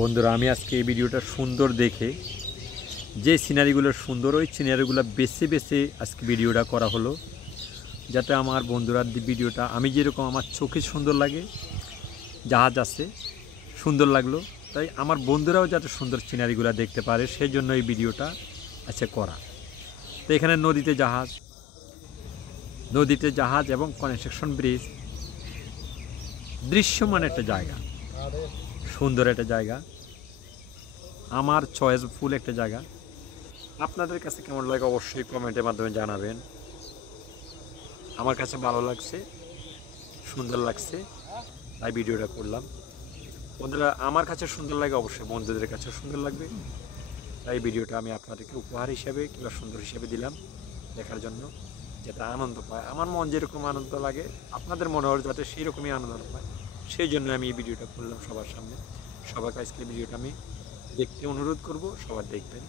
বন্ধুরা, আমি আজকে এই ভিডিওটা সুন্দর দেখে যে সিনারিগুলো সুন্দর ওই সিনারিগুলো বেছে বেছে আজকে ভিডিওটা করা হলো, যাতে আমার বন্ধুরা ভিডিওটা আমি যেরকম আমার চোখে সুন্দর লাগে, জাহাজ আছে সুন্দর লাগলো, তাই আমার বন্ধুরাও যাতে সুন্দর সিনারিগুলো দেখতে পারে সেই জন্য এই ভিডিওটা আছে করা। তো এখানে নদীতে জাহাজ এবং কনস্ট্রাকশন ব্রিজ, দৃশ্যমান একটা জায়গা, সুন্দর একটা জায়গা, আমার চয়েসফুল একটা জায়গা। আপনাদের কাছে কেমন লাগে অবশ্যই কমেন্টের মাধ্যমে জানাবেন। আমার কাছে ভালো লাগছে, সুন্দর লাগছে, তাই ভিডিওটা করলাম। বন্ধুরা, আমার কাছে সুন্দর লাগে, অবশ্যই বন্ধুদের কাছে সুন্দর লাগবে, তাই ভিডিওটা আমি আপনাদেরকে উপহার হিসেবে কিংবা সুন্দর হিসেবে দিলাম দেখার জন্য, যাতে আনন্দ পায়। আমার মন যেরকম আনন্দ লাগে আপনাদের মনে হয় যাতে সেই রকমই আনন্দ পায়, সেই জন্য আমি এই ভিডিওটা করলাম সবার সামনে। সবার কাছে ভিডিওটা আমি দেখতে অনুরোধ করব, সবার দেখবেন।